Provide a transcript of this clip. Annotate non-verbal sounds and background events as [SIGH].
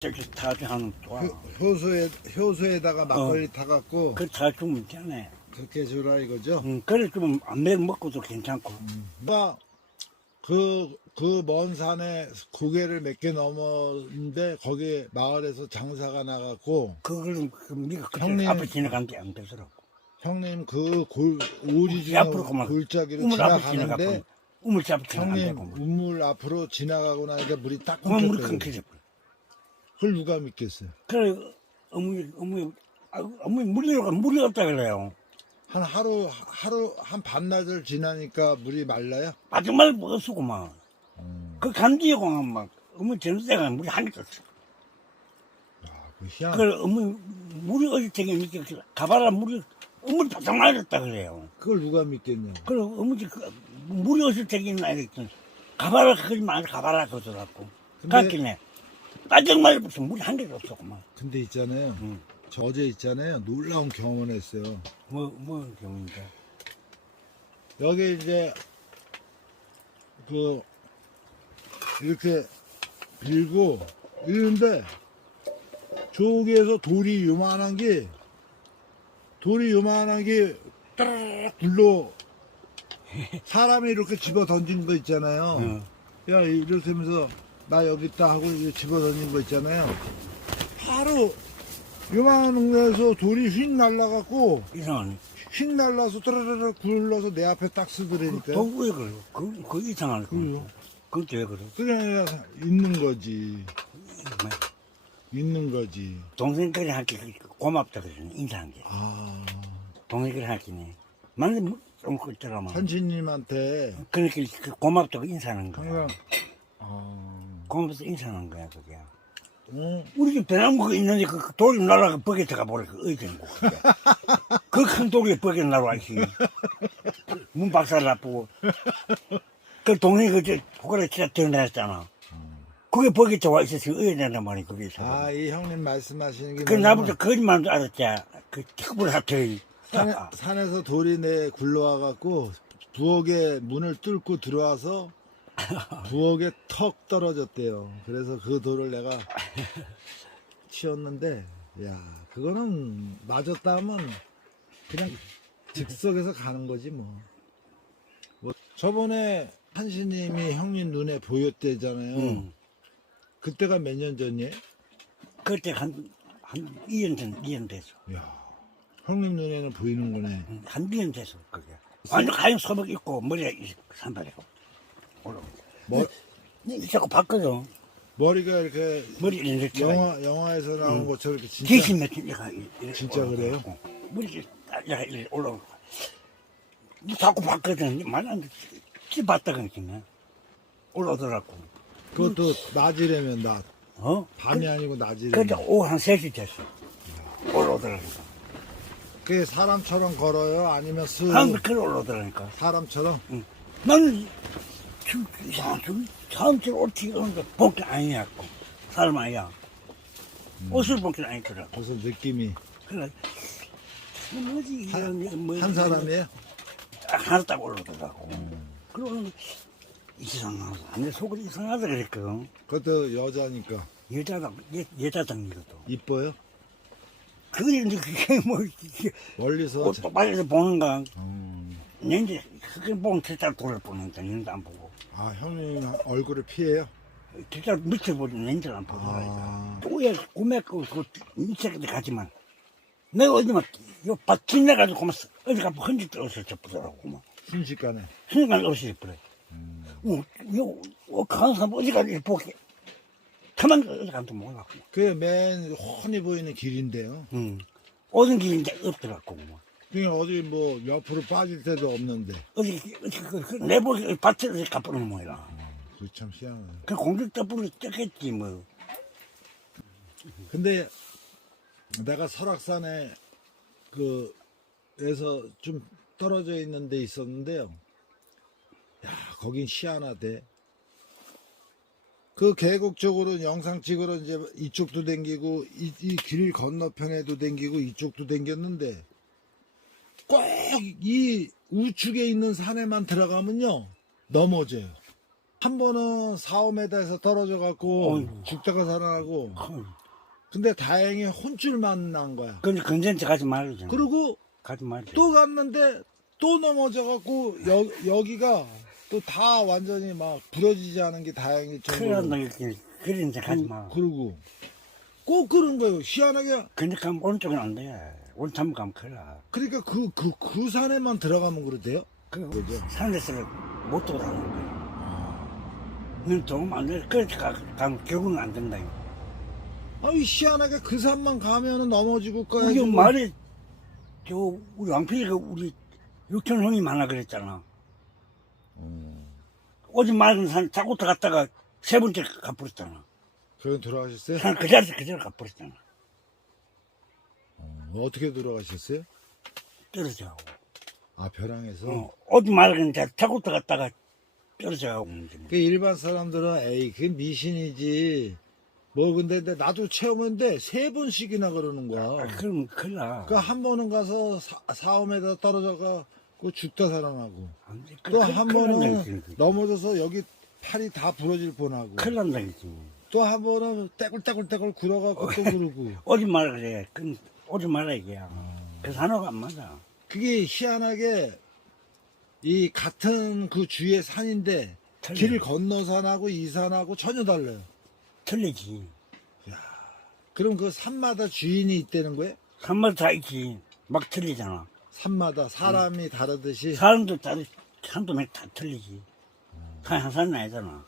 저기 타지 하는. 효- 효소에 효소에다가 막걸리 어. 타갖고 그 타주면 있잖아. 그렇게 주라 이거죠. 응, 그래 좀 매일 먹고도 괜찮고. 가 그그 먼 산에 고개를 몇 개 넘었는데 거기에 마을에서 장사가 나갔고 그걸 그 네가 그때 형님. 앞에 지나간 게 안 되더라고. 형님 그 골, 오리지널 앞으로 가면 골짜기로 우물 앞에 지나가는데 지나가고 우물 잡히면 안 형님 되고. 뭐. 우물 앞으로 지나가고 나니까 물이 딱 그만 물이. 끊기지. 그걸 누가 믿겠어요? 그래 어머니 어머니 아, 어머니 물이 없 물이 없다 그래요. 한 하루 하루 한 반나절 지나니까 물이 말라요? 정말 뭐 없었구만. 음. 그 간지에 공항 막 어머니 전세가 물이 한개 없어. 아, 그 희한. 그걸 어머니 물이 어디 되니까 가봐라 물이 어머니 바짝 말렸다 그래요. 그걸 누가 믿겠냐? 그래 어머니 그 물이 어디 되겠나 이랬더니 가봐라 그러지 말 가봐라 그러더라고. 근데- 갔기네. 바짝 말려서 물이 한 개도 없었구만. 근데 있잖아요. 응. 저 어제 있잖아요. 놀라운 경험을 했어요. 뭐, 뭐, 경우인데. 여기 이제 그 이렇게 빌고 이러는데 저기에서 돌이 요만한 게 돌이 요만한 게 따라락 굴러 [LAUGHS] 사람이 이렇게 집어 던진 거 있잖아요. 응. 야 이렇게 하면서 나 여기 있다 하고 이렇게 집어 던진 거 있잖아요. 바로 요만한 데서 돌이 휙 날라갖고 이상하네. 휙 날라서 떠르르르 굴러서 내 앞에 딱 그, 쓰더라니까요. 도구에 그래. 그, 그 이상하네. 그래요? 그것도 왜 그래? 아니라 있는 거지. 뭐, 있는 거지. 동생끼리 할게 고맙다 그러네 인사한 게. 아, 동생끼리 할게네. 만약 좀 그랬더라면. 선진님한테 그렇게 그 고맙다고 인사하는 거야. 항상, 아, 고맙다고 인사하는 거야, 그게. 어, 우리 집 배나무가 있는데 그, 그 돌이 날아가 들어가 버려. 그 어디는 거. 그큰 돌이 버게 날아와 있지. 문 박살 나쁘고. 그 동생이 그저 호가를 치다 드러냈잖아. 그게 버게 들어와 있어서 어디 된단 말이야, 거기서. 아, 이 형님 말씀하시는 게 그 뭐냐면 나부터 거짓말도 알았지. 그 특불 하트를. 산에, 산에서 돌이 내 굴러와갖고 부엌에 문을 뚫고 들어와서 부엌에 턱 떨어졌대요. 그래서 그 돌을 내가 치웠는데, 야, 그거는 맞았다 하면 그냥 즉석에서 가는 거지 뭐. 뭐 저번에 한시님이 형님 눈에 보였대잖아요. 응. 그때가 몇 년 전이에요? 그때 한, 한 2년 전, 2년 됐어. 야, 형님 눈에는 보이는 거네. 응, 한 2년 됐어, 그게. 완전 하얀 소복 입고, 머리에 이- 산발이고. 올라오고. 뭐, 이 자꾸 바꿔줘. 머리가 이렇게 머리 이렇게. 영화 영화에서 나온 응. 것처럼 이렇게 진짜 이렇게 진짜 그래요? 올라가고. 머리 딱 이렇게 올라오고. 뭐 자꾸 바꿔줘. 말안. 봤다 그러니까. 올라오더라고. 그것도 낮이라면 낮 어? 밤이 아니고 낮이라면 그때 오후 한 3시 됐어. 올라오더라고. 그게 사람처럼 걸어요 아니면 스 한번 그래 올라오더라니까. 사람처럼 나는 좀 이상한 좀 사람처럼 어떻게 오는데 복이 아니었고 사람 아니야. 옷을 복이 아니더라. 그래서 느낌이 그래. 뭐지 한, 이런 뭐 한 사람이에요? 하나 딱 올라오더라고. 그러고 이상하다. 내 속을 이상하다 그랬거든. 그것도 여자니까 여자다 여, 여자당이거든. 이뻐요? 그게 이제 그게 뭐 이게 멀리서 옷도 빨리 보는가. 음. 이제 그게 보면 진짜 돌을 보는데 nen도 안 보고. 아 형님 얼굴을 피해요? 진짜 밑에 보면 nen도 안 보더라. 아, 또야 구매 그, 그, 밑에 가지만. 내가 어디만, 요, 밭, 지나가지고, 그만, 어디 가면 흔적 떨어져 접더라고, 막. 순식간에 순간 없이 버려. 어, 요, 어, 강한 사람 어디 가지, 보게. 가만, 어디 가도 몰라. 그게 맨 훤히 보이는 길인데요 응. 오는 길인데 없더라고, 막. 그냥 어디 뭐 옆으로 빠질 데도 없는데 어디, 어디, 그, 그, 내 보기, 밭에 어디 가보는 모이라. 그게 참 희한하네 그 공격 때문에 떴겠지, 뭐. 근데 내가 설악산에 그 에서 좀 떨어져 있는 데 있었는데요. 야, 거긴 희한하대. 그 계곡 쪽으로 영상 찍으러 이제 이쪽도 댕기고 이, 이 길 건너편에도 댕기고 이쪽도 댕겼는데 꼭 이 우측에 있는 산에만 들어가면요 넘어져요. 한 번은 4, 5m에서 떨어져 갖고 어이구. 죽다가 살아나고 그, 근데 다행히 혼쭐만 난 거야. 근데 건전지 가지 말잖아. 그리고 가지 말자. 또 갔는데 또 넘어져 갖고 여, 여기가 또 다 완전히 막 부러지지 않은 게 다행일 큰일 난다, 정도로 이렇게. 그런 데 가지 마. 그러고 꼭 그런 거예요. 희한하게 가면 오른쪽은 안 돼. 오른쪽 가면 큰일 나. 그러니까 그 그 그 산에만 들어가면 그러대요. 그, 그죠? 산에서를 못 돌아가는 거야. 넌 도움 안 돼. 그렇게 가, 가면 결국은 안 된다. 이거. 아이 희한하게 그 산만 가면은 넘어지고 우리 까지고 말에, 저, 우리 왕필이가 우리 육천 형이 많아 그랬잖아. 음, 오지 말은 산 자고 들어갔다가 세 번째 가버렸잖아. 그건 돌아가셨어요? 산그 자리에서 그대로 가버렸잖아. 어, 어떻게 돌아가셨어요? 떨어져. 아 벼랑에서. 어, 오지 말은 자고 들어갔다가 떨어져 그 일반 사람들은 에이 그 미신이지. 뭐 근데 나도 체험했는데 세 번씩이나 그러는 아, 거야. 그럼 큰일 나. 그한 번은 가서 사, 4, 5m 떨어져가 그 죽다 살아나고 안 돼. 그- 또 그- 한 번은. 넘어져서 여기 팔이 다 부러질 뻔하고 큰일 난다, 이거. 또한 번은 떼굴떼굴떼굴 굴어갖고 또 [LAUGHS] 그러고 오지 말라 그래. 그건 오지 말라 이게야. 아. 그 산호가 안 맞아. 그게 희한하게 이 같은 그 주위의 산인데 틀려. 길 건너 산하고 이 산하고 전혀 달라요. 틀리지. 그럼 그 산마다 주인이 있다는 거예요? 산마다 다 있지. 막 틀리잖아. 산마다 사람이 다르듯이 사람도 다, 산도 다 틀리지. 산한 산은 아니잖아.